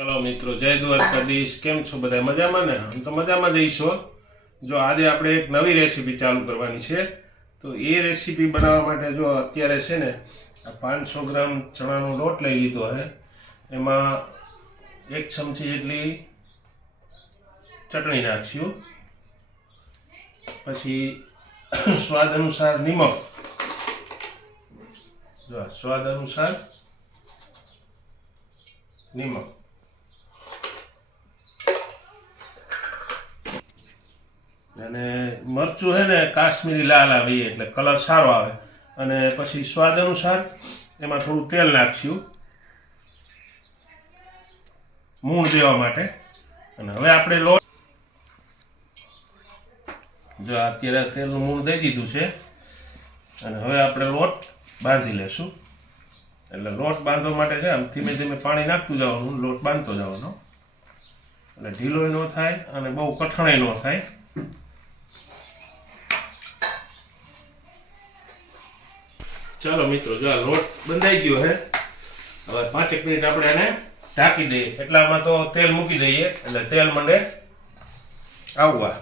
ચલો મિત્રો, જય દ્વારકાધીશ. કેમ છો બધા? મજામાં ને? આમ તો મજામાં જઈશો જો આજે આપણે એક નવી રેસીપી ચાલુ કરવાની છે. તો એ રેસીપી બનાવવા માટે જો અત્યારે છે ને, આ પાંચસો ગ્રામ ચણાનો લોટ લઈ લીધો છે એમાં એક ચમચી જેટલી ચટણી નાખશું પછી સ્વાદ અનુસાર નિમક. જો સ્વાદ અનુસાર નિમક. અને મરચું છે ને કાશ્મીરી લાલ આવી એટલે કલર સારો આવે. અને પછી સ્વાદ અનુસાર એમાં થોડું તેલ નાખશું. મૂળ દેવા માટે. અને હવે આપણે લોટ જો અત્યારે તેલનું મૂળ દઈ દીધું છે. અને હવે આપણે લોટ બાંધી લેશું. એટલે લોટ બાંધવા માટે છે આમ ધીમે ધીમે પાણી નાખતું જવાનું, લોટ બાંધતો જવાનો. એટલે ઢીલોય ન થાય અને બહુ કઠણાઈ ન થાય. ચાલો મિત્રો, જો આ લોટ બંધાઈ ગયો હે હવે પાંચેક મિનિટ આપણે એને ઢાંકી દઈએ. એટલામાં તો તેલ મૂકી દઈએ એટલે તેલ મંડે આવવા.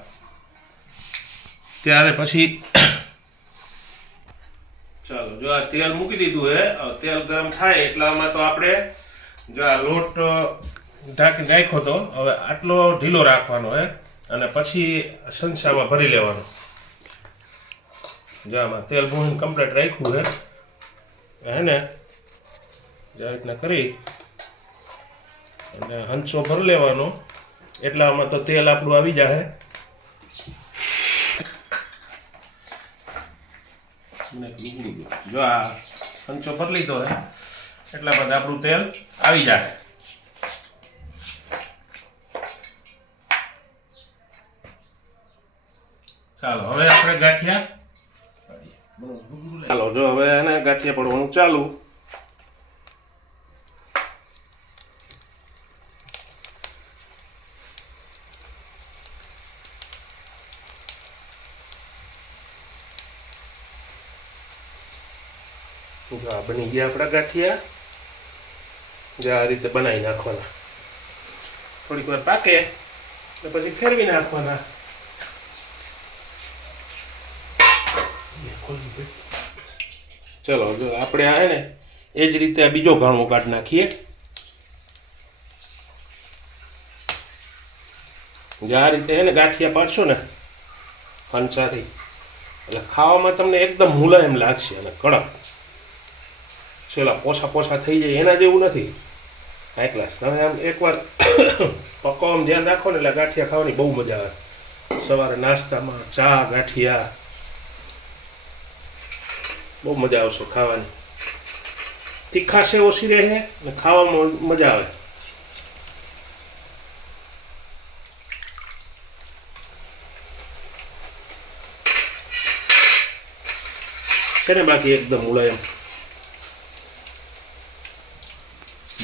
ત્યારે પછી ચાલો, જો આ તેલ મૂકી દીધું હે તેલ ગરમ થાય એટલામાં તો આપણે જો આ લોટ ઢાંકી રાખ્યો તો, હવે આટલો ઢીલો રાખવાનો હે અને પછી સંસામાં ભરી લેવાનો. જો આમાં તેલ ભૂંગીને કમ્પ્લીટ રાખ્યું હે ને જે આ રીતના કરી અને હંચો ભરી લેવાનો. એટલામાં તો તેલ આપણું આવી જાય જો આ હંચો ભરી લીધો હે, એટલા બાદ આપણું તેલ આવી જાય ચાલો, હવે આપણે ગાંઠિયા ચાલો જો હવે એને ગાંઠિયા પડવાનું ચાલુ જો આ બની ગયા આપણા ગાંઠિયા જો આ રીતે બનાવી નાખવાના થોડીક વાર પાકે તો પછી ફેરવી નાખવાના ચલો આપણે આ ને, એ જ રીતે બીજો ઘાણો કાઢી નાખીએ. જે આ રીતે એને ગાંઠિયા પાડશો ને કંચાથી એટલે ખાવામાં તમને એકદમ મુલાયમ લાગશે અને કડક. છેલ્લા પોછા પોછા થઈ જાય એના જેવું નથી. એટલા તમે આમ એકવાર પકવામાં ધ્યાન રાખો ને, એટલે ગાંઠિયા ખાવાની બહુ મજા આવે. સવારે નાસ્તામાં ચા, ગાંઠિયા બહુ મજા આવશે ખાવાની. તીખાશે ઓછી રહે અને ખાવામાં મજા આવે. છે ને બાકી એકદમ મુલાયમ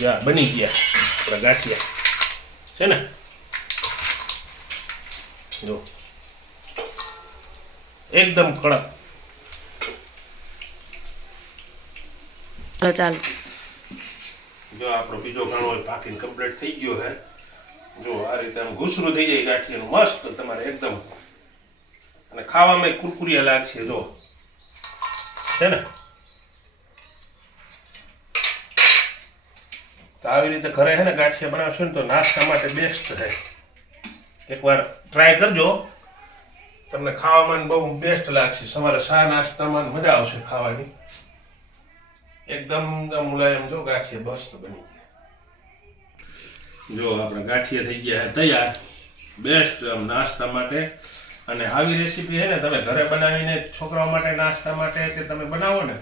જા બની ગયા. આપણા ગાંઠિયા. છે ને? જો. એકદમ કડક. ચાલો. જો આપણો બીજો ઘણો પાકીને કમ્પ્લીટ થઈ ગયો હે જો આ રીતે આમ ઘૂસરું થઈ જાય ગાંઠિયાનું, મસ્ત તમારે એકદમ. અને ખાવામાં કુરકુરિયા લાગશે, જો. છે ને? તો આવી રીતે ઘરે છે ને ગાંઠિયા બનાવશો ને તો નાસ્તા માટે બેસ્ટ છે. એકવાર ટ્રાય કરજો. તમને ખાવામાં બહુ બેસ્ટ લાગશે. સવારે શા નાસ્તામાં મજા આવશે ખાવાની. એકદમ મુલાયમ જો, ગાંઠિયા બસ્ત બની જો આપણે ગાંઠિયા થઈ ગયા તૈયાર. બેસ્ટ નાસ્તા માટે. અને આવી રેસીપી છે ને, તમે ઘરે બનાવીને છોકરાઓ માટે નાસ્તા માટે કે તમે બનાવો ને,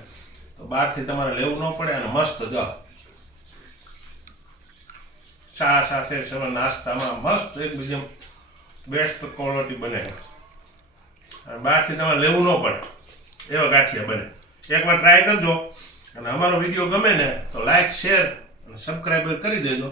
તો બહારથી તમારે લેવું ન પડે અને મસ્ત જો. ચા સાથે નાસ્તામાં મસ્ત એકબીજા બેસ્ટ ક્વોલિટી બને. અને બહારથી તમારે લેવું ન પડે. એવા ગાંઠિયા બને. એકવાર ટ્રાય કરજો. અને અમારો વીડિયો ગમે ને તો લાઈક શેર અને સબસ્ક્રાઈબર કરી દેજો.